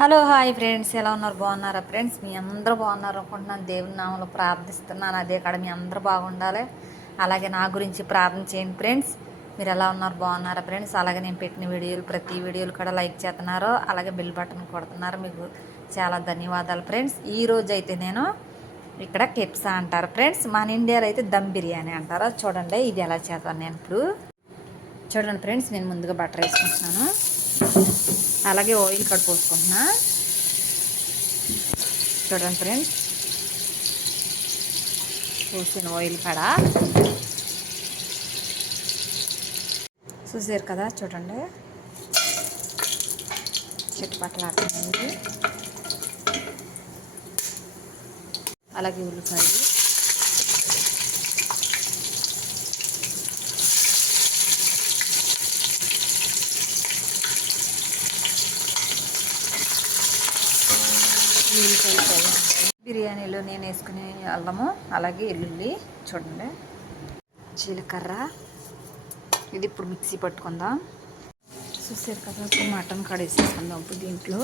Hello hi friends, ఎలా ఉన్నారు? బాగున్నారా ఫ్రెండ్స్? మీ అందరూ బాగున్నారు అనుకుంటున్నాను. దేవుని నామములో ప్రార్థిస్తున్నాను. అదే కాడ మీ అందరూ బాగుండాలి. అలాగే నా గురించి ప్రార్థన చేయండి ఫ్రెండ్స్. మీరు ఎలా ఉన్నారు? బాగున్నారా ఫ్రెండ్స్? అలాగే నేను పెట్టిన వీడియోలు ప్రతి వీడియోలు కూడా లైక్ చేస్తున్నారు, అలాగే బెల్ బటన్ కొడుతున్నారు. మీకు చాలా ధన్యవాదాలు ఫ్రెండ్స్. ఈరోజు అయితే నేను ఇక్కడ కెప్సా అంటారు ఫ్రెండ్స్, మన ఇండియాలో అయితే దమ్ బిర్యానీ అంటారు. చూడండి ఇది ఎలా చేస్తాను నేను ఇప్పుడు. చూడండి ఫ్రెండ్స్, నేను ముందుగా బటర్ వేసుకుంటున్నాను, అలాగే ఆయిల్ కట్ పోసుకుంటున్నా. చూడండి ఫ్రెండ్స్, పోసిన ఆయిల్ కడ చూసారు కదా. చూడండి చిట్టుపట్లాడుతుంది. అలాగే ఉల్లిపాయలు, బిర్యానీలో నేను వేసుకునే అల్లము, అలాగే వెల్లుల్లి, చూడండి జీలకర్ర. ఇది ఇప్పుడు మిక్సీ పట్టుకుందాం. చూసారు కదా. ఇప్పుడు మటన్ కడేసేసుకుందాం. ఇప్పుడు దీంట్లో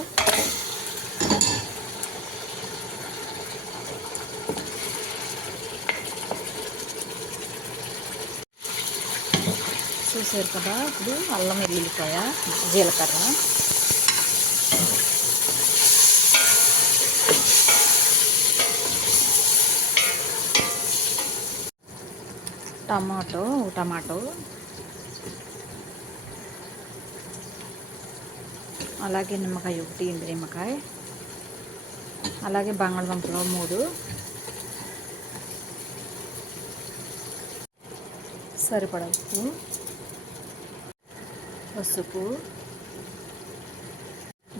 చూసారు కదా. ఇప్పుడు అల్లం, వెల్లుల్లిపాయ, జీలకర్ర, టమాటో, అలాగే నిమ్మకాయ ఒకటి, ఎండు నిమ్మకాయ, అలాగే బంగాళదుంపలు 3, సరిపడా ఉప్పు, పసుపు,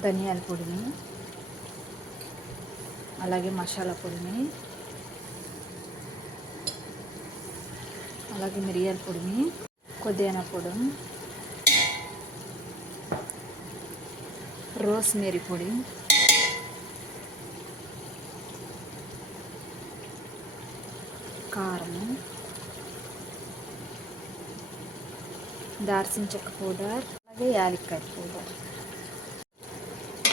ధనియాల పొడిని, అలాగే మసాలా పొడిని, అలాగే మిరియాల పొడిని, పుదీనా పొడి, రోస్మేరీ పొడి, కారము, దాల్చిన చెక్క పౌడర్, అలాగే యాలక్కాయ పౌడర్.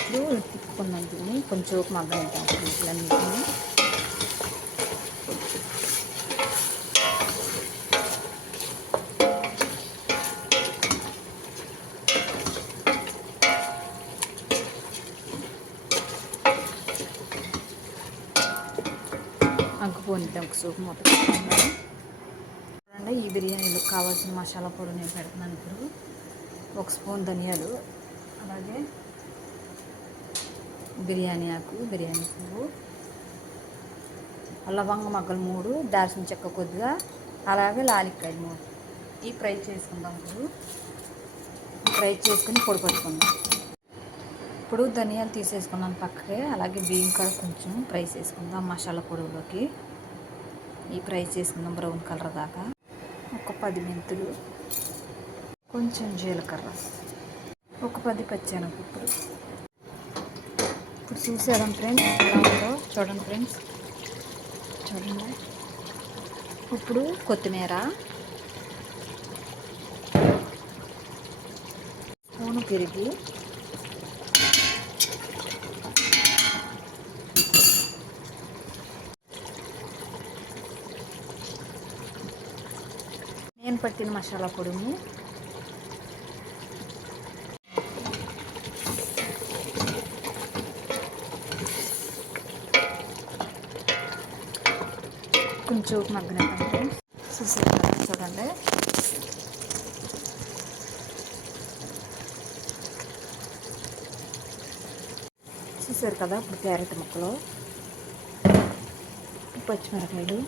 ఇప్పుడు తిప్పుకున్నాం. దీన్ని కొంచెం మగ్గనిద్దాం. వీటిలన్నింటినీ అంకుపోనిద్దాం. ఒక సూపు మూత పెట్టుకుందాం. చూడండి, ఈ బిర్యానీలో కావాల్సిన మసాలా పొడి నేను పెడుతున్నాను. ఇప్పుడు 1 స్పూన్ ధనియాలు, అలాగే బిర్యానీ ఆకు, బిర్యానీ పువ్వు, లవంగ మగ్గలు 3, దాల్చిన చెక్క కొద్దిగా, అలాగే లాలిక్కాయ 3. ఈ ఫ్రై చేసుకుందాం. ఇప్పుడు ఫ్రై చేసుకుని పొడి పట్టుకుందాం. ఇప్పుడు ధనియాలు తీసేసుకున్నాను పక్కకి, అలాగే బియ్యం కూడా కొంచెం ఫ్రై చేసుకుందాం మసాలా పొడిలోకి. ఈ ఫ్రై చేసుకుందాం బ్రౌన్ కలర్ దాకా. ఒక 10 మెంతులు, కొంచెం జీలకర్ర, ఒక 10 పచ్చెనగపప్పులు. ఇప్పుడు చూసేద్దాం ఫ్రెండ్స్ ఎలా ఉందో. చూడండి ఫ్రెండ్స్, చూడండి. ఇప్పుడు కొత్తిమీర, స్పూను పెరిగి, నేను పట్టిన మసాలా పొడిని, కొంచెం మగ్గనిద్దాం. చూసారు కదా. చూడండి, చూసారు కదా. ఇప్పుడు క్యారెట్ ముక్కలు, పచ్చిమిరకాయలు,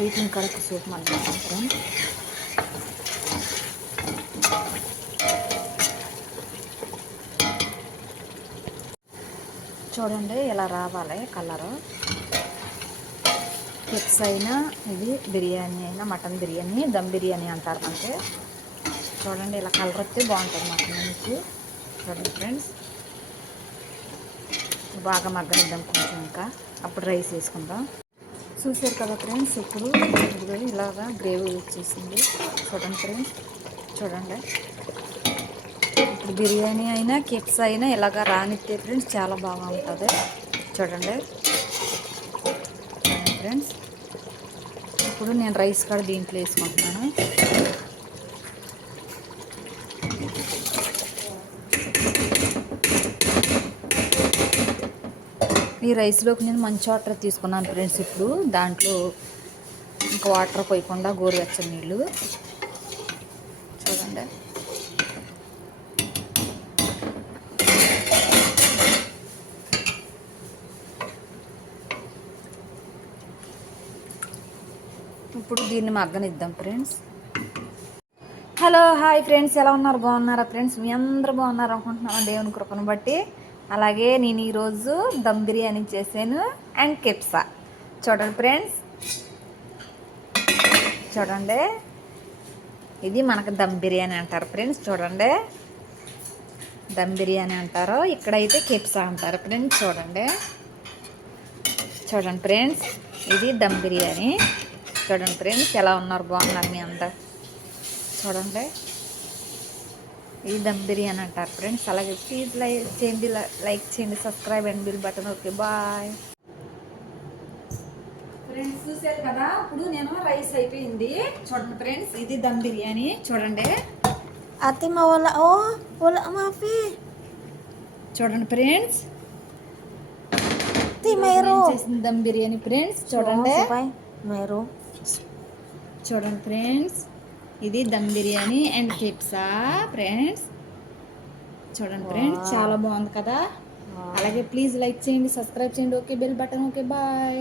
వీటిని కడక సూప్ మగ్గనిద్దాం. చూడండి ఇలా రావాలి కలరు. కెప్సా అయినా, ఇది బిర్యానీ అయినా, మటన్ బిర్యానీ దమ్ బిర్యానీ అంటారు అంటే. చూడండి ఇలా కలర్ వస్తే బాగుంటుంది మటన్ నుంచి. చూడండి ఫ్రెండ్స్, బాగా మగ్గనిద్దాం కొంచెం. ఇంకా అప్పుడు రైస్ వేసుకుందాం. చూసారు కదా ఫ్రెండ్స్. ఇప్పుడు ఇలాగా గ్రేవీ వచ్చేసింది. చూడండి ఫ్రెండ్స్, చూడండి ఇప్పుడు బిర్యానీ అయినా కిప్స్ అయినా ఇలాగ రానిస్తే ఫ్రెండ్స్ చాలా బాగా ఉంటుంది. చూడండి ఫ్రెండ్స్, ఇప్పుడు నేను రైస్ కూడా దీంట్లో వేసుకుంటున్నాను. ఈ రైస్లోకి నేను మంచి వాటర్ తీసుకున్నాను ఫ్రెండ్స్. ఇప్పుడు దాంట్లో ఇంకా వాటర్ పోయకుండా గోరువెచ్చని నీళ్ళు. చూడండి ఇప్పుడు దీన్ని మగ్గనిద్దాం ఫ్రెండ్స్. హలో హాయ్ ఫ్రెండ్స్, ఎలా ఉన్నారు? బాగున్నారా ఫ్రెండ్స్? మీ అందరూ బాగున్నారు అనుకుంటున్నాను దేవుని కృపను బట్టి. అలాగే నేను ఈరోజు దమ్ బిర్యానీ చేశాను అండ్ కెప్సా. చూడండి ఫ్రెండ్స్, చూడండి ఇది మనకు దమ్ బిర్యానీ అంటారు ఫ్రెండ్స్. చూడండి దమ్ బిర్యానీ అంటారు, ఇక్కడైతే కెప్సా అంటారు ఫ్రెండ్స్. చూడండి చూడండి ఫ్రెండ్స్, ఇది దమ్ బిర్యానీ. చూడండి ఫ్రెండ్స్, ఎలా ఉన్నారు? బాగున్నారు మీ అందరు? చూడండి ఇది దమ్ బిర్యానీ అంటారు ఫ్రెండ్స్. అలాగే ప్లీజ్ లైక్ చేయండి, subscribe and bell button. Okay bye friends. చూసారు కదా, ఇప్పుడు నేను రైస్ అయిపోయింది. చూడండి ఫ్రెండ్స్, ఇది దమ్ బిర్యానీ. చూడండి Ate mawala. Oh, wala mafi. చూడండి ఫ్రెండ్స్, Ate mayroon. చేసింది దమ్ బిర్యానీ ఫ్రెండ్స్. చూడండి Mayroon. చూడండి ఫ్రెండ్స్, ఇది దమ్ బిర్యానీ అండ్ కెప్సా ఫ్రెండ్స్. చూడండి ఫ్రెండ్స్, చాలా బాగుంది కదా. అలాగే ప్లీజ్ లైక్ చేయండి, సబ్స్క్రైబ్ చేయండి. Okay bell button. Okay bye.